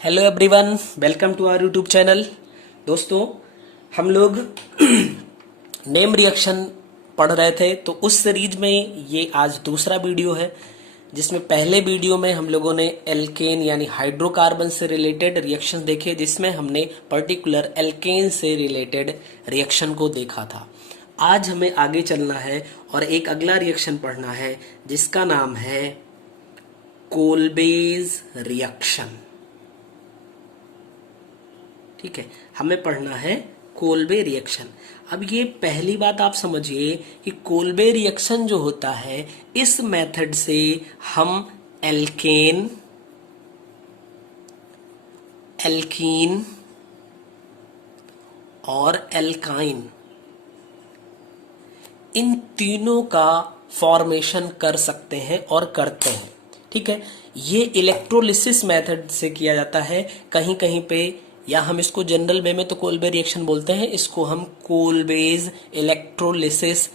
Hello everyone, welcome to our YouTube channel. दोस्तों, हम लोग नेम रिएक्शन पढ़ रहे थे, तो उस सीरीज में ये आज दूसरा वीडियो है, जिसमें पहले वीडियो में हम लोगों ने एल्केन यानी हाइड्रोकार्बन से रिलेटेड रिएक्शन देखे, जिसमें हमने पर्टिकुलर एल्केन से रिलेटेड रिएक्शन को देखा था। आज हमें आगे चलना है और एक अगला रिएक्शन पढ़ना है, जिसका नाम है कोल्बेज रिएक्शन। ठीक है, हमें पढ़ना है कोल्बे रिएक्शन। अब ये पहली बात आप समझिए कि कोल्बे रिएक्शन जो होता है, इस मेथड से हम एल्केन, एल्कीन और एल्काइन, इन तीनों का फॉर्मेशन कर सकते हैं और करते हैं। ठीक है, ये इलेक्ट्रोलिसिस मेथड से किया जाता है कहीं कहीं पे, या हम इसको जनरल वे में तो कोल्बे रिएक्शन बोलते हैं, इसको हम कोल्बेज इलेक्ट्रोलिसिस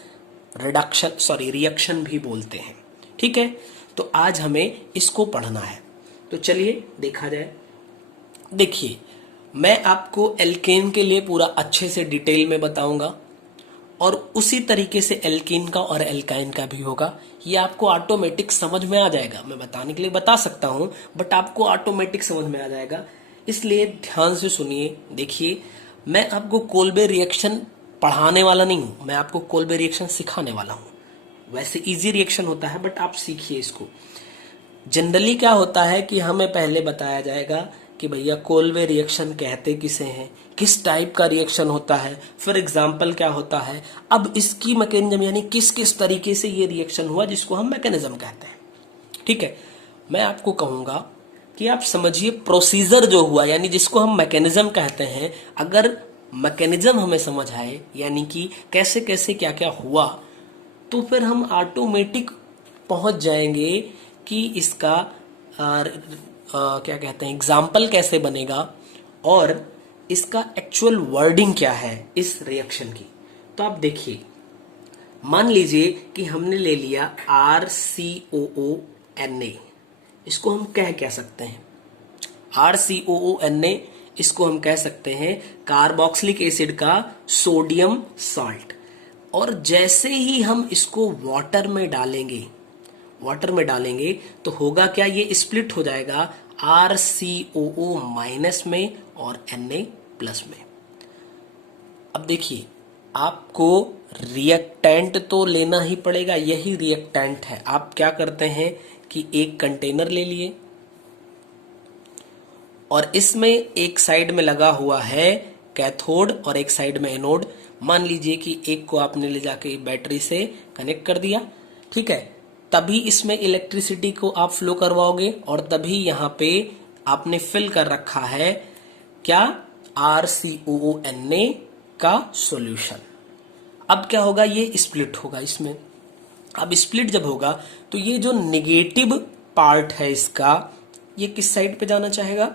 रिएक्शन भी बोलते हैं। ठीक है, तो आज हमें इसको पढ़ना है, तो चलिए देखा जाए। देखिए, मैं आपको एल्केन के लिए पूरा अच्छे से डिटेल में बताऊंगा, और उसी तरीके से एल्कीन का और एल्काइन का भी होगा। ये आपको ऑटोमेटिक समझ में आ जाएगा। मैं बताने के लिए बता सकता हूं, बट आपको ऑटोमेटिक समझ में आ जाएगा, इसलिए ध्यान से सुनिए। देखिए, मैं आपको कोल्बे रिएक्शन पढ़ाने वाला नहीं हूं, मैं आपको कोल्बे रिएक्शन सिखाने वाला हूं। वैसे इजी रिएक्शन होता है, बट आप सीखिए इसको। जनरली क्या होता है कि हमें पहले बताया जाएगा कि भैया कोल्बे रिएक्शन कहते किसे हैं, किस टाइप का रिएक्शन होता है, फिर एग्जाम्पल क्या होता है, अब इसकी मैकेनिज्म यानी किस किस तरीके से ये रिएक्शन हुआ, जिसको हम मैकेनिज्म कहते हैं। ठीक है, मैं आपको कहूंगा कि आप समझिए प्रोसीजर जो हुआ, यानी जिसको हम मैकेनिज्म कहते हैं। अगर मैकेनिज्म हमें समझ आए, यानी कि कैसे कैसे क्या क्या हुआ, तो फिर हम ऑटोमेटिक पहुंच जाएंगे कि इसका क्या कहते हैं, एग्जाम्पल कैसे बनेगा और इसका एक्चुअल वर्डिंग क्या है इस रिएक्शन की। तो आप देखिए, मान लीजिए कि हमने ले लिया RCOONA, इसको हम कह सकते हैं RCOONA, इसको हम कह सकते हैं कार्बोक्सिलिक एसिड का सोडियम साल्ट। और जैसे ही हम इसको वाटर में डालेंगे तो होगा क्या, ये स्प्लिट हो जाएगा RCOO माइनस में और Na प्लस में। अब देखिए, आपको रिएक्टेंट तो लेना ही पड़ेगा, यही रिएक्टेंट है। आप क्या करते हैं कि एक कंटेनर ले लिए और इसमें एक साइड में लगा हुआ है कैथोड और एक साइड में एनोड। मान लीजिए कि एक को आपने ले जाके बैटरी से कनेक्ट कर दिया। ठीक है, तभी इसमें इलेक्ट्रिसिटी को आप फ्लो करवाओगे, और तभी यहां पे आपने फिल कर रखा है क्या, RCOONA का सॉल्यूशन। अब क्या होगा, ये स्प्लिट होगा इसमें। अब स्प्लिट जब होगा तो ये जो नेगेटिव पार्ट है इसका, ये किस साइड पे जाना चाहेगा,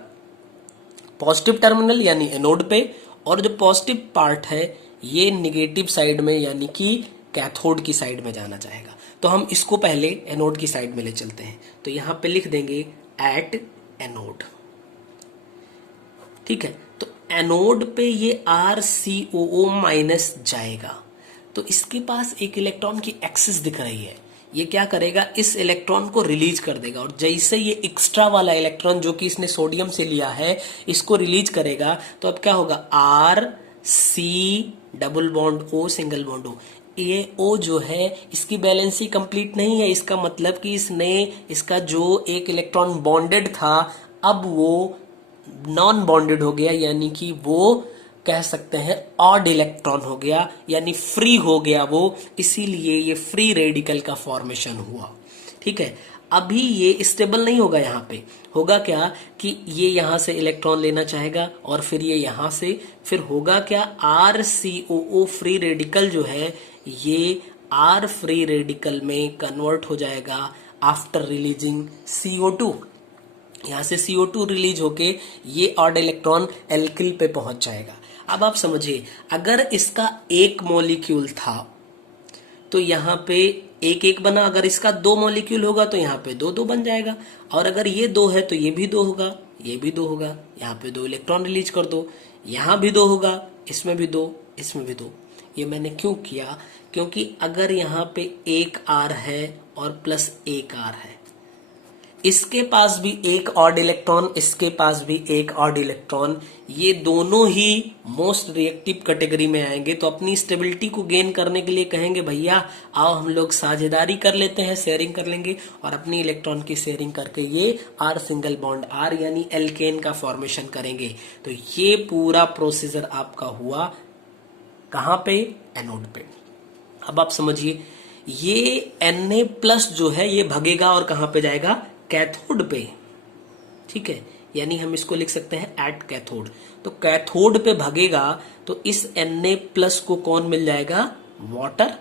पॉजिटिव टर्मिनल यानी एनोड पे, और जो पॉजिटिव पार्ट है ये नेगेटिव साइड में यानी कि कैथोड की साइड में जाना चाहेगा। तो हम इसको पहले एनोड की साइड में ले चलते हैं, तो यहां पे लिख देंगे एट एनोड। ठीक है, तो एनोड पे ये RCOO माइनस जाएगा, तो इसके पास एक इलेक्ट्रॉन की एक्सिस दिख रही है। ये क्या करेगा, इस इलेक्ट्रॉन को रिलीज कर देगा, और जैसे ये एक्स्ट्रा वाला इलेक्ट्रॉन जो कि इसने सोडियम से लिया है, इसको रिलीज करेगा, तो अब क्या होगा, RC double bond O single bond O। ये O जो है इसकी बैलेंसी कंप्लीट नहीं है, इसका मतलब कि इसने इसका जो एक इलेक्ट्रॉन बॉन्डेड था, अब वो नॉन बॉन्डेड हो गया, यानी कि वो कह सकते हैं ऑड इलेक्ट्रॉन हो गया, यानी फ्री हो गया वो, इसीलिए ये फ्री रेडिकल का फॉर्मेशन हुआ। ठीक है, अभी ये स्टेबल नहीं होगा, यहाँ पे होगा क्या कि ये यहां से इलेक्ट्रॉन लेना चाहेगा, और फिर ये यहां से, फिर होगा क्या, RCOO फ्री रेडिकल जो है ये R फ्री रेडिकल में कन्वर्ट हो जाएगा आफ्टर रिलीजिंग CO2। यहां से CO2 रिलीज होके ये ऑड इलेक्ट्रॉन एल्किल पे पहुंच जाएगा। अब आप समझिए, अगर इसका एक मॉलिक्यूल था तो यहाँ पे एक एक बना, अगर इसका दो मॉलिक्यूल होगा तो यहाँ पे दो दो बन जाएगा, और अगर ये दो है तो ये भी दो होगा, ये भी 2 होगा, यहाँ पे 2 इलेक्ट्रॉन रिलीज कर दो, यहाँ भी 2 होगा, इसमें भी 2, इसमें भी 2। ये मैंने क्यों किया? क्योंकि अगर यहाँ पे एक R है और प्लस एक R है, इसके पास भी एक ऑड इलेक्ट्रॉन, इसके पास भी एक ऑड इलेक्ट्रॉन, ये दोनों ही मोस्ट रिएक्टिव कैटेगरी में आएंगे। तो अपनी स्टेबिलिटी को गेन करने के लिए कहेंगे भैया आओ हम लोग साझेदारी कर लेते हैं, शेयरिंग कर लेंगे और अपनी इलेक्ट्रॉन की शेयरिंग करके ये R सिंगल बॉन्ड R यानी एल्केन का फॉर्मेशन करेंगे। तो ये पूरा प्रोसीजर आपका हुआ कहां पे? एनोड पे। अब आप समझिए, ये Na+ जो है ये भगेगा और कहां पे जाएगा? कैथोड पे। ठीक है, यानी हम इसको लिख सकते हैं एट कैथोड। तो कैथोड पे भगेगा तो इस Na+ को कौन मिल जाएगा? वाटर,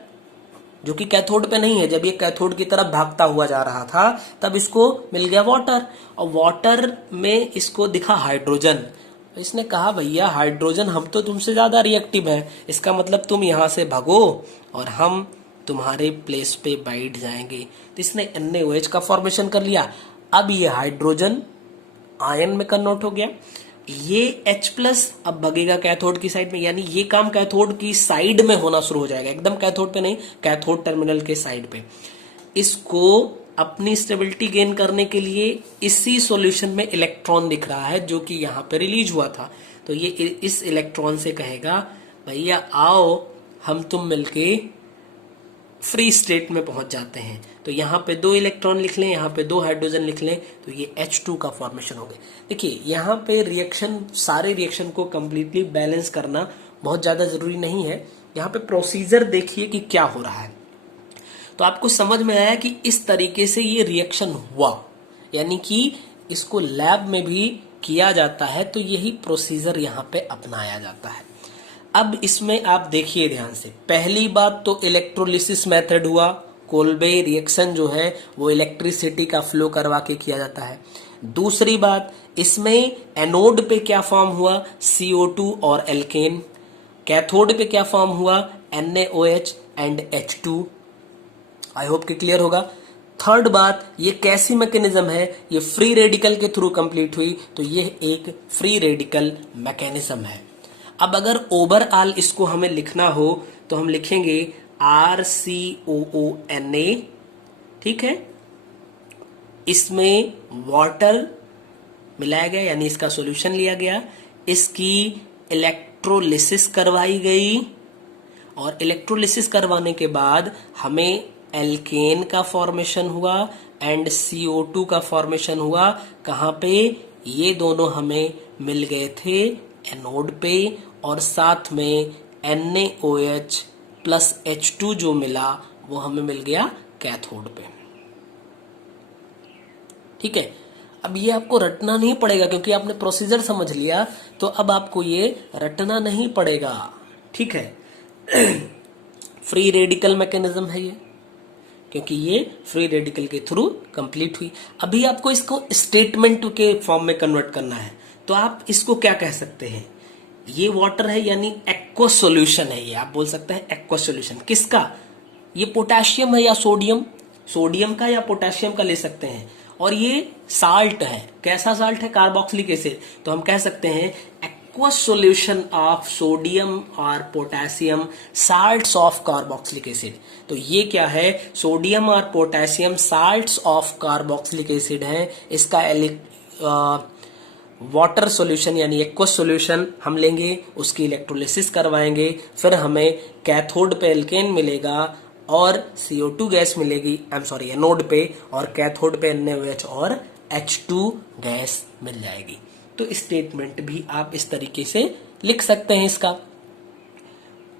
जो कि कैथोड पे नहीं है। जब ये कैथोड की तरफ भागता हुआ जा रहा था तब इसको मिल गया वाटर, और वाटर में इसको दिखा हाइड्रोजन। इसने कहा भैया हाइड्रोजन हम तो तुमसे ज्यादा रिएक्टिव है, इसका मतलब तुम यहां से भगो और हम तुम्हारे प्लेस पे बैठ जाएंगे। तो इसने NaOH का फॉर्मेशन कर लिया। अब ये हाइड्रोजन आयन में कन्वर्ट हो गया, ये H+ अब भगेगा कैथोड की साइड में, यानी ये काम कैथोड की साइड में होना शुरू हो जाएगा, एकदम कैथोड पे नहीं, कैथोड टर्मिनल के साइड पे। इसको अपनी स्टेबिलिटी गेन करने के लिए इसी सॉल्यूशन में इलेक्ट्रॉन दिख रहा है जो कि यहां पे रिलीज हुआ था। तो ये इस इलेक्ट्रॉन से कहेगा भैया आओ हम तुम मिलके फ्री स्टेट में पहुंच जाते हैं। तो यहाँ पे 2 इलेक्ट्रॉन लिख लें, यहाँ पे 2 हाइड्रोजन लिख लें, तो ये H2 का फॉर्मेशन हो गया। देखिए यहाँ पे रिएक्शन, सारे रिएक्शन को कंप्लीटली बैलेंस करना बहुत ज्यादा जरूरी नहीं है। यहाँ पे प्रोसीजर देखिए कि क्या हो रहा है। तो आपको समझ में आया कि इस तरीके से ये रिएक्शन हुआ, यानी कि इसको लैब में भी किया जाता है। तो यही प्रोसीजर यहाँ पे अपनाया जाता है। अब इसमें आप देखिए ध्यान से, पहली बात तो इलेक्ट्रोलिसिस मेथड हुआ। कोल्बे रिएक्शन जो है वो इलेक्ट्रिसिटी का फ्लो करवा के किया जाता है। दूसरी बात, इसमें एनोड पे क्या फॉर्म हुआ? CO2 और एल्केन। कैथोड पे क्या फॉर्म हुआ? NaOH and H2। I hope कि क्लियर होगा। थर्ड बात, ये कैसी मैकेनिज्म है? ये फ्री रेडिकल के थ्रू कंप्लीट हुई, तो ये एक फ्री रेडिकल मैकेनिज्म है। अब अगर ओवरऑल इसको हमें लिखना हो तो हम लिखेंगे RCOONA। ठीक है, इसमें वाटर मिलाया गया यानी इसका सॉल्यूशन लिया गया, इसकी इलेक्ट्रोलिसिस करवाई गई और इलेक्ट्रोलिसिस करवाने के बाद हमें एल्केन का फॉर्मेशन हुआ एंड CO2 का फॉर्मेशन हुआ। कहां पे? ये दोनों हमें मिल गए थे एनोड पे, और साथ में NaOH प्लस H2 जो मिला वो हमें मिल गया कैथोड पे। ठीक है, अब ये आपको रटना नहीं पड़ेगा क्योंकि आपने प्रोसीजर समझ लिया, तो अब आपको ये रटना नहीं पड़ेगा। ठीक है, फ्री रेडिकल मैकेनिज्म है ये, क्योंकि ये फ्री रेडिकल के थ्रू कंप्लीट हुई। अभी आपको इसको स्टेटमेंट के फॉर्म में कन्वर्ट करना है, तो आप इसको क्या कह सकते हैं? ये वाटर है यानी एक्वा सॉल्यूशन है, ये आप बोल सकते हैं एक्वा सॉल्यूशन। किसका? ये पोटेशियम है या सोडियम? सोडियम का या पोटेशियम का ले सकते हैं। और ये साल्ट है, कैसा साल्ट है? Carboxylic acid. तो हम कह सकते हैं एक्वा सॉल्यूशन ऑफ सोडियम और potassium salts of carboxylic acid. तो ये क्या है? सोडियम और potassium salts of carboxylic acid है। इसका वाटर सॉल्यूशन यानी एक्वस सॉल्यूशन हम लेंगे, उसकी इलेक्ट्रोलिसिस करवाएंगे, फिर हमें कैथोड पे एल्केन मिलेगा और CO2 गैस मिलेगी, एनोड पे, और कैथोड पे NaOH और H2 गैस मिल जाएगी। तो स्टेटमेंट भी आप इस तरीके से लिख सकते हैं इसका।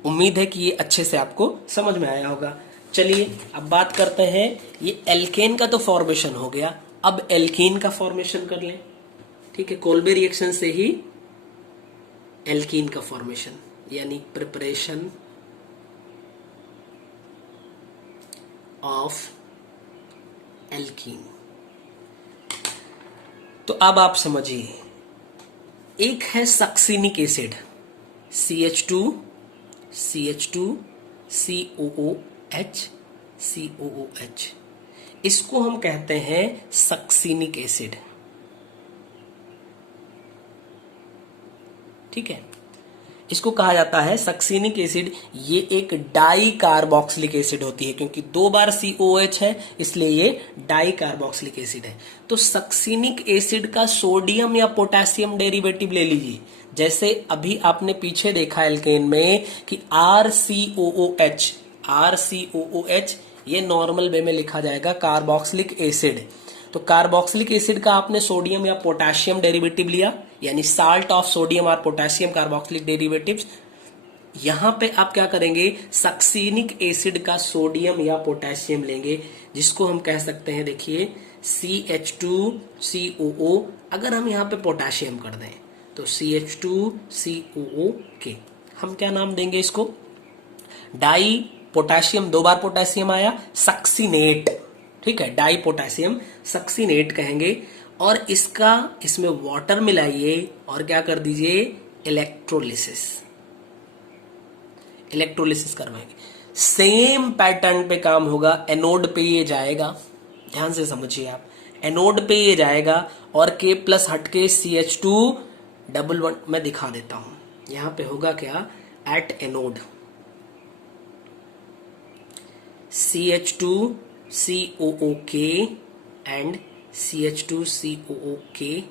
उम्मीद है कि ये अच्छे से आपको समझ में आया होगा। चलिए अब बात करते हैं, ये एल्केन का तो फॉर्मेशन हो गया, अब एल्कीन का फॉर्मेशन कर लें। ठीक है, कोल्बे रिएक्शन से ही एल्कीन का फॉर्मेशन यानी प्रिपरेशन ऑफ एल्कीन। तो अब आप समझिए, एक है succinic acid CH2 CH2 COOH COOH, इसको हम कहते हैं सक्सिनिक एसिड। ठीक है, इसको कहा जाता है सक्सिनिक एसिड। ये एक डाई कार्बोक्सिलिक एसिड होती है, क्योंकि 2 बार COH है इसलिए ये डाई कार्बोक्सिलिक एसिड है। तो सक्सिनिक एसिड का सोडियम या पोटेशियम डेरिवेटिव ले लीजिए। जैसे अभी आपने पीछे देखा एल्केन में कि RCOOH, ये नॉर्मल वे में लिखा जाएगा कार्बोक्सिलिक एसिड। तो कार्बोक्सिलिक एसिड का आपने सोडियम या पोटेशियम डेरिवेटिव लिया, यानी साल्ट ऑफ सोडियम और पोटेशियम कार्बोक्सिलिक डेरिवेटिव्स। यहां पे आप क्या करेंगे, सक्सिनिक एसिड का सोडियम या पोटेशियम लेंगे, जिसको हम कह सकते हैं, देखिए CH2COO। अगर हम यहाँ पे पोटेशियम कर दें तो CH2COO के हम क्या नाम देंगे इसको, डाई पोटेशियम, 2 बार पोटेशियम आया, सक्सिनेट। ठीक है, डाई पोटेशियम सक्सिनेट कहेंगे। और इसमें वाटर मिलाइए और क्या कर दीजिए, इलेक्ट्रोलिसिस करवाएंगे। सेम पैटर्न पे काम होगा, एनोड पे ये जाएगा, ध्यान से समझिए आप, एनोड पे ये जाएगा और K+ हटके CH2 मैं दिखा देता हूं। यहां पे होगा क्या, at anode CH2COOK and CH2COOK।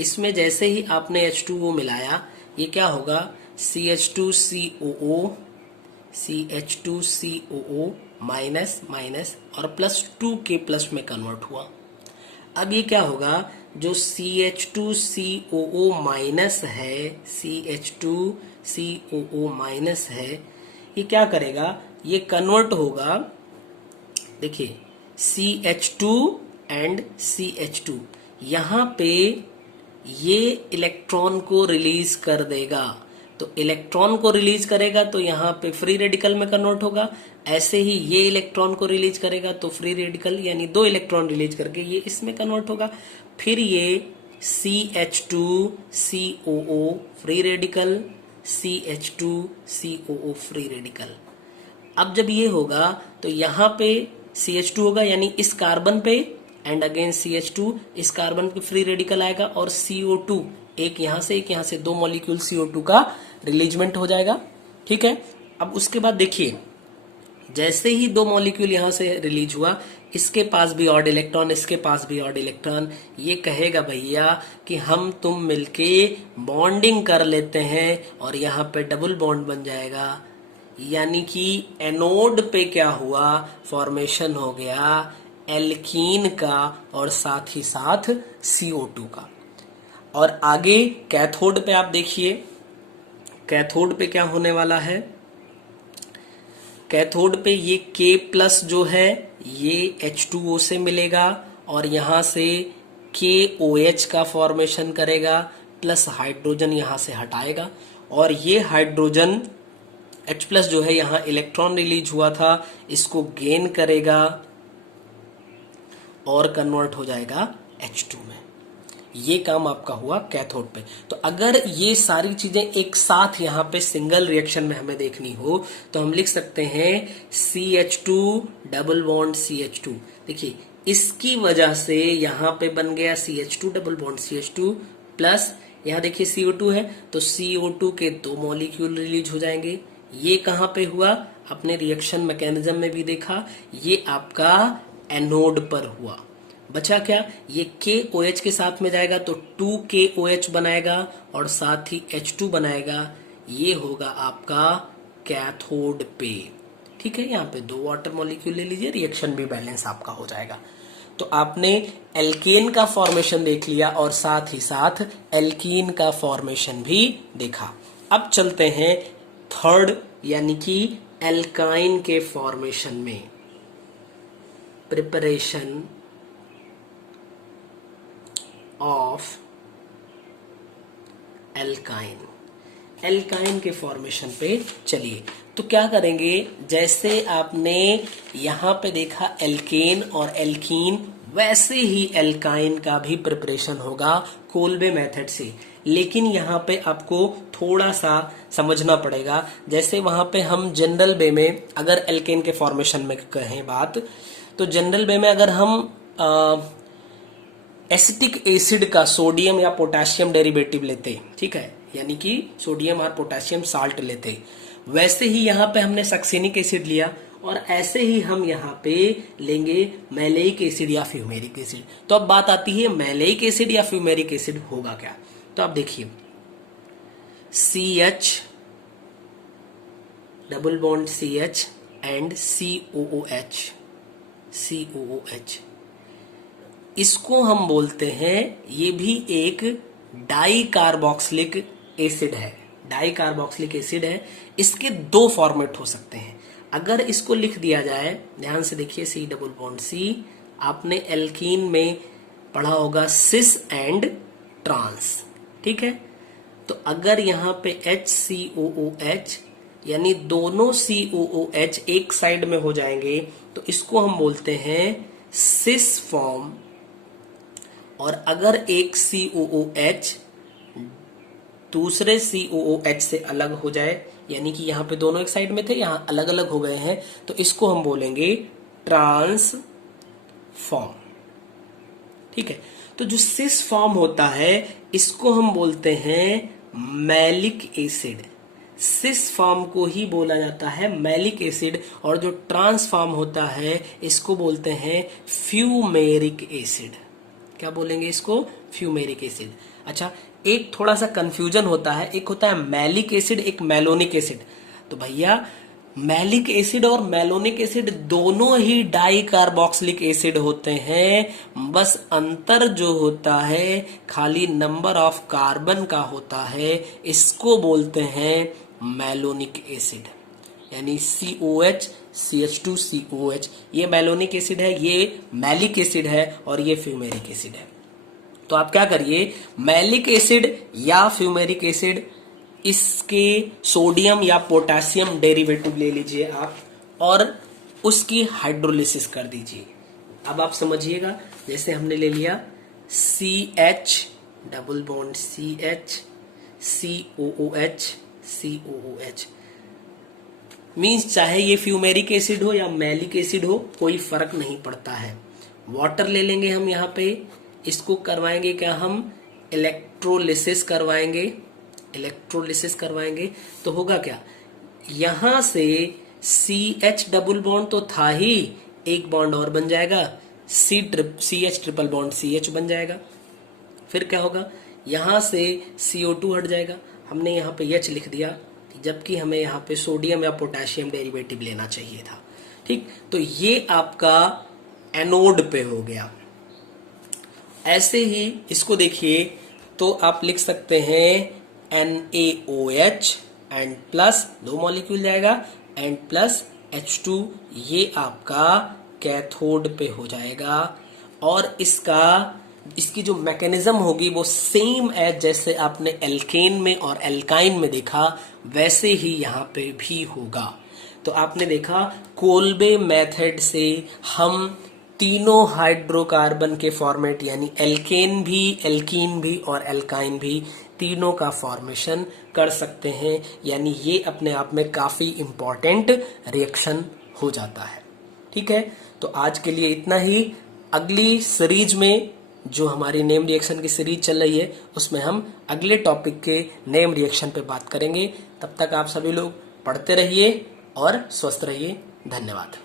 इसमें जैसे ही आपने H2O मिलाया, ये क्या होगा, CH2CO माइनस माइनस और +2K+ में कन्वर्ट हुआ। अब ये क्या होगा, जो CH2COO माइनस है, CH2COO माइनस है, ये क्या करेगा, ये कन्वर्ट होगा, देखिए CH2 एंड CH2, यहां पे ये इलेक्ट्रॉन को रिलीज कर देगा। तो इलेक्ट्रॉन को रिलीज करेगा तो यहाँ पे फ्री रेडिकल में कन्वर्ट होगा, ऐसे ही ये इलेक्ट्रॉन को रिलीज करेगा तो फ्री रेडिकल, यानी 2 इलेक्ट्रॉन रिलीज करके ये इसमें कन्वर्ट होगा। फिर ये CH2COO free radical, CH2COO free radical. अब जब ये होगा तो यहाँ पे CH2 होगा, यानी इस कार्बन पे, एंड अगेन CH2, इस कार्बन पे फ्री रेडिकल आएगा और CO2, एक यहां से एक यहां से, 2 मॉलिक्यूल CO2 का रिलीजमेंट हो जाएगा। ठीक है, अब उसके बाद देखिए, जैसे ही 2 मॉलिक्यूल यहां से रिलीज हुआ, इसके पास भी ऑड इलेक्ट्रॉन, इसके पास भी ऑड इलेक्ट्रॉन, ये कहेगा भैया कि हम तुम मिलके बॉन्डिंग कर लेते हैं और यहाँ पे डबल बॉन्ड बन जाएगा। यानी कि एनोड पे क्या हुआ, फॉर्मेशन हो गया एल्कीन का और साथ ही साथ CO2 का। और आगे कैथोड पे आप देखिए, कैथोड पे क्या होने वाला है, कैथोड पे ये K+ जो है ये H2O से मिलेगा और यहां से KOH का फॉर्मेशन करेगा, प्लस हाइड्रोजन यहां से हटाएगा और ये हाइड्रोजन H+ जो है यहाँ इलेक्ट्रॉन रिलीज हुआ था, इसको गेन करेगा और कन्वर्ट हो जाएगा H2 में। ये काम आपका हुआ कैथोड पे। तो अगर ये सारी चीजें एक साथ यहाँ पे सिंगल रिएक्शन में हमें देखनी हो तो हम लिख सकते हैं CH2 डबल बॉन्ड CH2। देखिए इसकी वजह से यहाँ पे बन गया CH2 double bond CH2 plus यहाँ देखिए CO2 है तो CO2 के 2 मॉलिक्यूल रिलीज हो जाएंगे। ये कहाँ पे हुआ, अपने रिएक्शन मैकेनिज्म में भी देखा, ये आपका एनोड पर हुआ। बचा क्या, ये KOH के साथ में जाएगा तो 2KOH बनाएगा और साथ ही H2 बनाएगा। ये होगा आपका कैथोड पे। ठीक है, यहाँ पे 2 वाटर मॉलिक्यूल ले लीजिए, रिएक्शन भी बैलेंस आपका हो जाएगा। तो आपने एल्केन का फॉर्मेशन देख लिया और साथ ही साथ एल्कीन का फॉर्मेशन भी देखा। अब चलते हैं थर्ड यानी कि एल्काइन के फॉर्मेशन में, प्रिपरेशन ऑफ एल्काइन। एल्काइन के फॉर्मेशन पे चलिए, तो क्या करेंगे, जैसे आपने यहां पे देखा एल्केन और एल्कीन, वैसे ही एल्काइन का भी प्रिपरेशन होगा कोल्बे मेथड से। लेकिन यहाँ पे आपको थोड़ा सा समझना पड़ेगा। जैसे वहां पे हम जनरल वे में अगर एल्केन के फॉर्मेशन में कहें बात, तो जनरल वे में अगर हम एसिटिक एसिड का सोडियम या पोटेशियम डेरिवेटिव लेते, ठीक है, यानी कि सोडियम और पोटेशियम साल्ट लेते, वैसे ही यहाँ पे हमने सक्सेनिक एसिड लिया और ऐसे ही हम यहाँ पे लेंगे मैलेइक एसिड या फ्यूमेरिक एसिड। तो अब बात आती है मैलेइक एसिड या फ्यूमेरिक एसिड होगा क्या। तो आप देखिए CH double bond CH and COOH, इसको हम बोलते हैं, ये भी एक डाई कार्बोक्सिलिक एसिड है, डाई कार्बोक्सिलिक एसिड है। इसके दो फॉर्मेट हो सकते हैं। अगर इसको लिख दिया जाए, ध्यान से देखिए, C डबल बॉन्ड C, आपने एल्कीन में पढ़ा होगा सिस एंड ट्रांस, ठीक है। तो अगर यहाँ पे HCOOH यानी दोनों COOH एक साइड में हो जाएंगे तो इसको हम बोलते हैं सिस फॉर्म। और अगर एक COOH दूसरे COOH से अलग हो जाए, यानी कि यहाँ पे दोनों एक साइड में थे, यहाँ अलग अलग हो गए हैं, तो इसको हम बोलेंगे ट्रांस फॉर्म, ठीक है। तो जो सिस फॉर्म होता है इसको हम बोलते हैं मैलिक एसिड, सिस फॉर्म को ही बोला जाता है मैलिक एसिड, और जो ट्रांस फॉर्म होता है इसको बोलते हैं फ्यूमेरिक एसिड। क्या बोलेंगे इसको? Fumaric acid. अच्छा, एक थोड़ा सा कंफ्यूजन होता है, एक होता है मैलिक एसिड, एक मैलोनिक एसिड। तो भैया मैलिक एसिड और मैलोनिक एसिड दोनों ही डाई कार्बोक्सिलिक एसिड होते हैं, बस अंतर जो होता है खाली नंबर ऑफ कार्बन का होता है, इसको बोलते हैं मैलोनिक एसिड, यानी COH CH2 COH, ये मैलोनिक एसिड है, ये मैलिक एसिड है और ये फ्यूमेरिक एसिड है। तो आप क्या करिए, मैलिक एसिड या फ्यूमेरिक एसिड, इसके सोडियम या पोटेशियम डेरिवेटिव ले लीजिए आप और उसकी हाइड्रोलिसिस कर दीजिए। अब आप समझिएगा, जैसे हमने ले लिया CH double bond CH COOH, means चाहे ये फ्यूमेरिक एसिड हो या मैलिक एसिड हो, कोई फर्क नहीं पड़ता है। वाटर ले लेंगे हम यहाँ पे, इसको करवाएंगे क्या, हम इलेक्ट्रोलिसिस करवाएंगे। तो होगा क्या, यहां से CH डबल बॉन्ड तो था ही, एक बॉन्ड और बन जाएगा, CH ट्रिपल बॉन्ड CH बन जाएगा। फिर क्या होगा, यहां से CO2 हट जाएगा, हमने यहाँ पे H लिख दिया, जबकि हमें यहाँ पे सोडियम या पोटेशियम डेरिवेटिव लेना चाहिए था, ठीक। तो ये आपका एनोड पे हो गया। ऐसे ही इसको देखिए, तो आप लिख सकते हैं NaOH एंड प्लस, दो मॉलिक्यूल जाएगा, एंड प्लस H2, ये आपका कैथोड पे हो जाएगा। और इसकी जो मैकेनिज्म होगी वो सेम एज जैसे आपने एल्केन में और एल्काइन में देखा, वैसे ही यहाँ पे भी होगा। तो आपने देखा कोल्बे मेथड से हम तीनों हाइड्रोकार्बन के फॉर्मेट, यानी एल्केन भी, एल्कीन भी और एल्काइन भी, तीनों का फॉर्मेशन कर सकते हैं। यानी ये अपने आप में काफी इंपॉर्टेंट रिएक्शन हो जाता है, ठीक है। तो आज के लिए इतना ही। अगली सीरीज में जो हमारी नेम रिएक्शन की सीरीज चल रही है, उसमें हम अगले टॉपिक के नेम रिएक्शन पे बात करेंगे। तब तक आप सभी लोग पढ़ते रहिए और स्वस्थ रहिए। धन्यवाद।